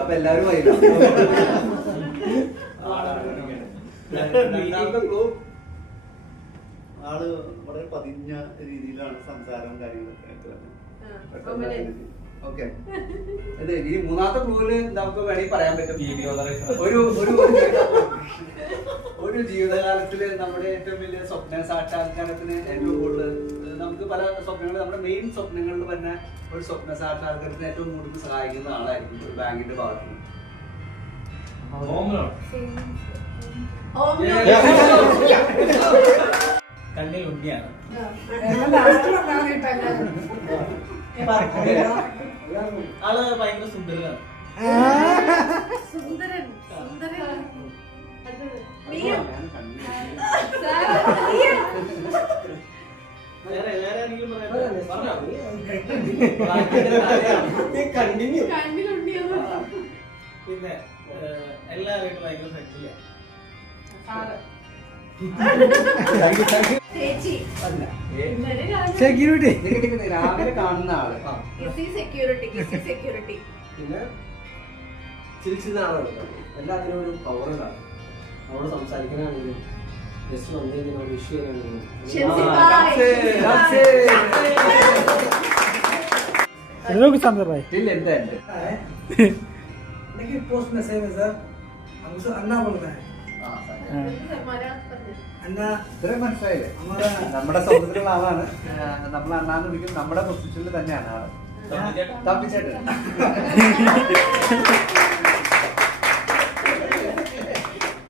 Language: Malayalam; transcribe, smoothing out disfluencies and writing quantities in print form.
അപ്പൊ എല്ലാരും ആള് വളരെ പതിഞ്ഞ രീതിയിലാണ് സംസാരവും കാര്യങ്ങളൊക്കെ. ഓക്കെ, അതെ. ഈ മൂന്നാമത്തെ ക്ലൂവില് നമുക്ക് വേണമെങ്കിൽ പറയാൻ പറ്റും, ഒരു ജീവിതകാലത്തില് നമ്മുടെ ഏറ്റവും വലിയ സ്വപ്ന സാക്ഷാത്കാരത്തിന് ഏറ്റവും കൂടുതൽ നമുക്ക് പല സ്വപ്നങ്ങൾ, നമ്മുടെ മെയിൻ സ്വപ്നങ്ങളിൽ തന്നെ ഒരു സ്വപ്ന സാക്ഷാത്കാരത്തിന് ഏറ്റവും കൂടുതൽ സഹായിക്കുന്ന ആളായിരിക്കും ഒരു ബാങ്കിന്റെ ഭാഗത്തുനിന്ന്. കണ്ണിൽ ഉണ്ണിയാണ്. ആള് ഭയങ്കര സുന്ദരനാണ്. വേറെ ആരെങ്കിലും പിന്നെ എല്ലാവരും ഭയങ്കര ഫ്രണ്ട്ലിയാണ്. സെക്യൂരിറ്റി രാവിലെ കാണുന്ന ആള്, പിന്നെ ചിരിച്ചിരുന്ന ആളാണ്. എല്ലാത്തിനും ഒരു പവറാണ്. അവരോട് സംസാരിക്കാനാണെങ്കിലും ജസ്റ്റ് വന്നു കഴിഞ്ഞാൽ വിഷ് ചെയ്യാനാണെങ്കിലും पोस्ट मैसेज है सर, हम उसे अन्ना बोल रहे हैं. മനസ്സിലായില്ലേ? നമ്മുടെ സൗഹൃദത്തിലുള്ള ആളാണ്. നമ്മൾ അണ്ണാന്ന് വിളിക്കും. നമ്മുടെ പൊസിഷനിൽ തന്നെയാണ് ആള്. തമ്പിച്ചേട്ടൻ.